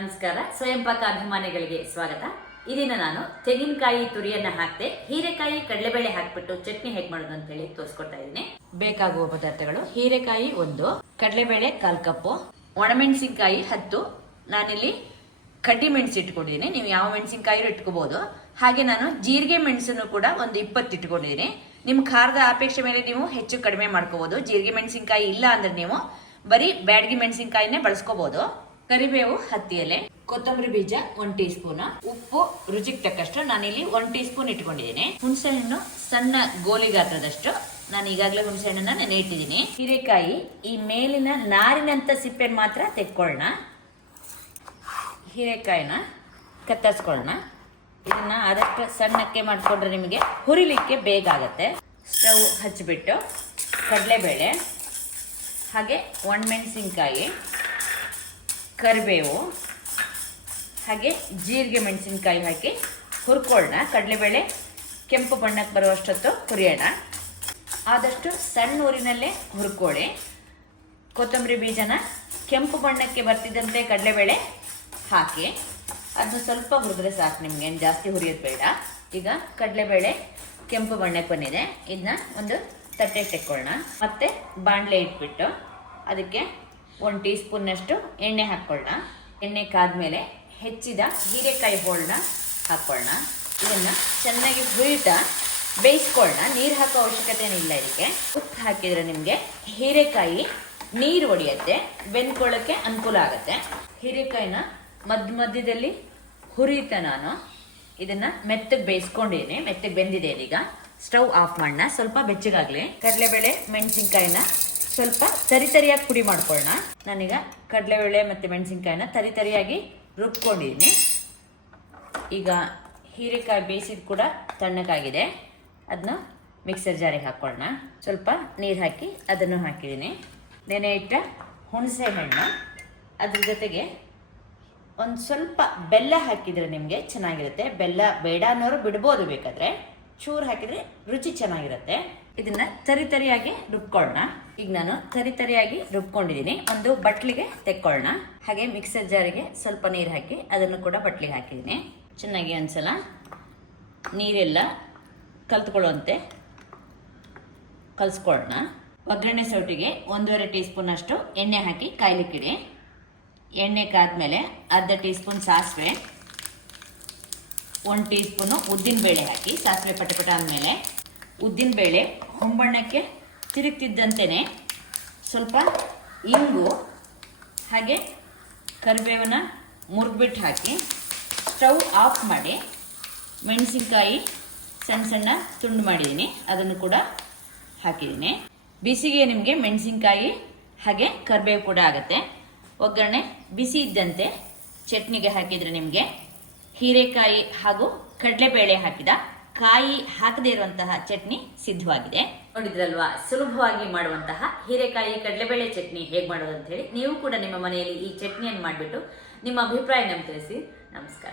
ನಮಸ್ಕಾರ. ಸ್ವಯಂ ಪಾಕ ಅಭಿಮಾನಿಗಳಿಗೆ ಸ್ವಾಗತ. ಇದನ್ನ ನಾನು ತೆಂಗಿನಕಾಯಿ ತುರಿಯನ್ನ ಹಾಕ್ತೆ ಹೀರೆಕಾಯಿ ಕಡಲೆಬೇಳೆ ಹಾಕ್ಬಿಟ್ಟು ಚಟ್ನಿ ಹೇಗ್ ಮಾಡೋದು ಅಂತ ಹೇಳಿ ತೋರಿಸ್ಕೊಡ್ತಾ ಇದ್ದೀನಿ. ಬೇಕಾಗುವ ಪದಾರ್ಥಗಳು ಹೀರೆಕಾಯಿ ಒಂದು, ಕಡಲೆಬೇಳೆ ಕಾಲ್ ಕಪ್ಪು, ಒಣಮೆಣಸಿನಕಾಯಿ ಹತ್ತು. ನಾನಿಲ್ಲಿ ಕಡ್ಡಿ ಮೆಣಸು ಇಟ್ಕೊಂಡಿದ್ದೀನಿ. ನೀವು ಯಾವ ಮೆಣಸಿನಕಾಯಿ ಇಟ್ಕೋಬಹುದು ಹಾಗೆ ನಾನು ಜೀರಿಗೆ ಮೆಣಸನ್ನು ಕೂಡ ಒಂದು ಇಪ್ಪತ್ತು ಇಟ್ಕೊಂಡಿದ್ದೀನಿ. ನಿಮ್ಮ ಖಾರದ ಅಪೇಕ್ಷೆ ಮೇಲೆ ನೀವು ಹೆಚ್ಚು ಕಡಿಮೆ ಮಾಡ್ಕೋಬಹುದು ಜೀರಿಗೆ ಮೆಣಸಿನಕಾಯಿ ಇಲ್ಲ ಅಂದ್ರೆ ನೀವು ಬರೀ ಬ್ಯಾಡಗಿ ಮೆಣಸಿನ್ಕಾಯಿನೇ ಬಳಸ್ಕೋಬಹುದು ಕರಿಬೇವು ಹತ್ತಿ ಎಲೆ ಕೊತ್ತಂಬರಿ ಬೀಜ ಒನ್ ಟೀ ಸ್ಪೂನ್ ಉಪ್ಪು ರುಚಿಗೆ ತಕ್ಕಷ್ಟು ನಾನಿಲ್ಲಿ ಒನ್ ಟೀ ಸ್ಪೂನ್ ಇಟ್ಕೊಂಡಿದ್ದೀನಿ. ಹುಣಸೆ ಹಣ್ಣು ಸಣ್ಣ ಗೋಲಿ ಗಾತ್ರದಷ್ಟು ನಾನು ಈಗಾಗಲೇ ಹುಣಸೆ ಹಣ್ಣನ್ನ ನೆನೆ ಇಟ್ಟಿದ್ದೀನಿ. ಹೀರೆಕಾಯಿ ಈ ಮೇಲಿನ ನಾರಿನಂತ ಸಿಪ್ಪೆ ಮಾತ್ರ ತೆಕ್ಕೊಳ್ಳೋಣ ಹೀರೆಕಾಯಿನ ಕತ್ತರಿಸ್ಕೊಳ್ಳೋಣ ಇದನ್ನ ಆದಷ್ಟು ಸಣ್ಣಕ್ಕೆ ಮಾಡಿಕೊಂಡ್ರೆ ನಿಮಗೆ ಹುರಿಲಿಕ್ಕೆ ಬೇಗ ಆಗುತ್ತೆ. ಸ್ಟವ್ ಹಚ್ಚಿಬಿಟ್ಟು ಕಡಲೆಬೇಳೆ, ಹಾಗೆ ಒಣಮೆಣಸಿನ್ಕಾಯಿ ಕರಿಬೇವು, ಹಾಗೆ ಜೀರಿಗೆ ಮೆಣಸಿನ್ಕಾಯಿ ಹಾಕಿ ಹುರ್ಕೊಳ್ಳೋಣ. ಕಡಲೆಬೇಳೆ ಕೆಂಪು ಬಣ್ಣಕ್ಕೆ ಬರುವಷ್ಟೊತ್ತು ಹುರಿಯೋಣ. ಆದಷ್ಟು ಸಣ್ಣ ಊರಿನಲ್ಲೇ ಹುರ್ಕೊಳ್ಳಿ. ಕೊತ್ತಂಬರಿ ಬೀಜನ ಕೆಂಪು ಬಣ್ಣಕ್ಕೆ ಬರ್ತಿದ್ದಂತೆ ಕಡಲೆಬೇಳೆ ಹಾಕಿ. ಅದನ್ನು ಸ್ವಲ್ಪ ಹುರಿದ್ರೆ ಸಾಕು ನಿಮ್ಗೆ ಜಾಸ್ತಿ ಹುರಿಯೋದು ಬೇಡ. ಈಗ ಕಡಲೆಬೇಳೆ ಕೆಂಪು ಬಣ್ಣಕ್ಕೆ ಬಂದಿದೆ. ಇದನ್ನ ಒಂದು ತಟ್ಟೆ ತೆಕ್ಕೊಳ್ಳೋಣ. ಮತ್ತೆ ಬಾಣಲೆ ಇಟ್ಬಿಟ್ಟು ಅದಕ್ಕೆ ಒಂದು ಟೀ ಸ್ಪೂನ್ನಷ್ಟು ಎಣ್ಣೆ ಹಾಕ್ಕೊಳ್ಳೋಣ. ಎಣ್ಣೆ ಕಾದ್ಮೇಲೆ ಹೆಚ್ಚಿದ ಹೀರೆಕಾಯಿ ಹೋಳನ್ನ ಹಾಕ್ಕೊಳ್ಳೋಣ. ಇದನ್ನು ಚೆನ್ನಾಗಿ ಹುರಿತಾ ಬೇಯಿಸ್ಕೊಳ್ಳೋಣ. ನೀರು ಹಾಕೋ ಅವಶ್ಯಕತೆ ಇಲ್ಲ ಇದಕ್ಕೆ. ಉಪ್ಪು ಹಾಕಿದರೆ ನಿಮಗೆ ಹೀರೆಕಾಯಿ ನೀರು ಒಡೆಯುತ್ತೆ ಬೆಂದ್ಕೊಳ್ಳೋಕ್ಕೆ ಅನುಕೂಲ ಆಗುತ್ತೆ. ಹೀರೆಕಾಯಿನ ಮಧ್ಯ ಮಧ್ಯದಲ್ಲಿ ಹುರಿತ ನಾನು. ಇದನ್ನು ಮೆತ್ತಗೆ ಬೇಯಿಸ್ಕೊಂಡಿದ್ದೀನಿ. ಮೆತ್ತಗೆ ಬೆಂದಿದೆ ಇದೀಗ. ಸ್ಟವ್ ಆಫ್ ಮಾಡೋಣ. ಸ್ವಲ್ಪ ಬೆಚ್ಚಗಾಗಲಿ. ಕಡಲೆಬೇಳೆ, ಮೆಣಸಿನ್ಕಾಯಿನ ಸ್ವಲ್ಪ ತರಿ ತರಿಯಾಗಿ ಪುಡಿ ಮಾಡ್ಕೊಳ್ಳೋಣ ನಾನೀಗ ಕಡಲೆಬೇಳೆ ಮತ್ತು ಮೆಣಸಿನ್ಕಾಯಿನ ತರಿ ತರಿಯಾಗಿ ರುಬ್ಕೊಂಡಿದ್ದೀನಿ ಈಗ ಹೀರೆಕಾಯಿ ಬೇಯಿಸಿದ ಕೂಡ ತಣ್ಣಗಾಗಿದೆ. ಅದನ್ನ ಮಿಕ್ಸರ್ ಜಾರಿಗೆ ಹಾಕ್ಕೊಳ್ಳೋಣ ಸ್ವಲ್ಪ ನೀರು ಹಾಕಿ ಅದನ್ನು ಹಾಕಿದ್ದೀನಿ ನೆನೆ ಇಟ್ಟ ಹುಣಸೆ ಹಣ್ಣು. ಅದ್ರ ಜೊತೆಗೆ ಒಂದು ಸ್ವಲ್ಪ ಬೆಲ್ಲ ಹಾಕಿದರೆ ನಿಮಗೆ ಚೆನ್ನಾಗಿರುತ್ತೆ. ಬೆಲ್ಲ ಬೇಡ ಅನ್ನೋರು ಬಿಡ್ಬೋದು ಬೇಕಾದ್ರೆ. ಚೂರು ಹಾಕಿದರೆ ರುಚಿ ಚೆನ್ನಾಗಿರುತ್ತೆ. ಇದನ್ನ ತರಿ ತರಿಯಾಗಿ ರುಬ್ಕೊಳ್ಳೋಣ ಈಗ ನಾನು ತರಿ ತರಿಯಾಗಿ ರುಬ್ಕೊಂಡಿದ್ದೀನಿ ಒಂದು ಬಟ್ಲಿಗೆ ತೆಕ್ಕೊಳ್ಳೋಣ ಹಾಗೆ ಮಿಕ್ಸರ್ ಜಾರಿಗೆ ಸ್ವಲ್ಪ ನೀರು ಹಾಕಿ ಅದನ್ನು ಕೂಡ ಬಟ್ಲಿಗೆ ಹಾಕಿದ್ದೀನಿ ಚೆನ್ನಾಗಿ ಒಂದ್ಸಲ ನೀರೆಲ್ಲ ಕಲ್ತ್ಕೊಳ್ಳುವಂತೆ ಕಲ್ಸ್ಕೊಳ್ಳೋಣ ಒಗ್ಗರಣೆ ಸೌಟಿಗೆ ಒಂದೂವರೆ ಟೀ ಸ್ಪೂನ್ ಅಷ್ಟು ಎಣ್ಣೆ ಹಾಕಿ ಕಾಯ್ಲಿಕ್ಕಿಡಿ. ಎಣ್ಣೆ ಕಾದ್ಮೇಲೆ ಅರ್ಧ ಟೀ ಸ್ಪೂನ್ ಸಾಸಿವೆ, ಒಂದು ಟೀ ಸ್ಪೂನು ಉದ್ದಿನಬೇಳೆ ಹಾಕಿ ಸಾಸಿವೆ ಪಟಪಟ ಅಂದಮೇಲೆ ಉದ್ದಿನಬೇಳೆ ಹೊಂಬಣ್ಣಕ್ಕೆ ತಿರುಗ್ತಿದ್ದಂತೆಯೇ ಸ್ವಲ್ಪ ಇಂಗು, ಹಾಗೆ ಕರಿಬೇವನ ಮುರಿದ್ಬಿಟ್ಟು ಹಾಕಿ ಸ್ಟವ್ ಆಫ್ ಮಾಡಿ ಮೆಣಸಿನ್ಕಾಯಿ ಸಣ್ಣ ಸಣ್ಣ ತುಂಡು ಮಾಡಿದ್ದೀನಿ. ಅದನ್ನು ಕೂಡ ಹಾಕಿದ್ದೀನಿ. ಬಿಸಿಗೆ ನಿಮಗೆ ಮೆಣಸಿನ್ಕಾಯಿ ಹಾಗೆ ಕರಿಬೇವು ಕೂಡ ಆಗುತ್ತೆ. ಒಗ್ಗರಣೆ ಬಿಸಿ ಇದ್ದಂತೆ ಚಟ್ನಿಗೆ ಹಾಕಿದರೆ ನಿಮಗೆ ಹೀರೆಕಾಯಿ ಹಾಗೂ ಕಡಲೆಬೇಳೆ ಹಾಕಿದ ಕಾಯಿ ಹಾಕದೇ ಇರುವಂತಹ ಚಟ್ನಿ ಸಿದ್ಧವಾಗಿದೆ. ನೋಡಿದ್ರಲ್ವಾ? ಸುಲಭವಾಗಿ ಮಾಡುವಂತಹ ಹೀರೆಕಾಯಿ, ಕಡಲೆಬೇಳೆ ಚಟ್ನಿ ಹೇಗೆ ಮಾಡೋದು ಅಂತ ಹೇಳಿ ನೀವು ಕೂಡ ನಿಮ್ಮ ಮನೆಯಲ್ಲಿ ಈ ಚಟ್ನಿಯನ್ನು ಮಾಡಿಬಿಟ್ಟು ನಿಮ್ಮ ಅಭಿಪ್ರಾಯ ನಮ್ಗೆ ತಿಳಿಸಿ. ನಮಸ್ಕಾರ.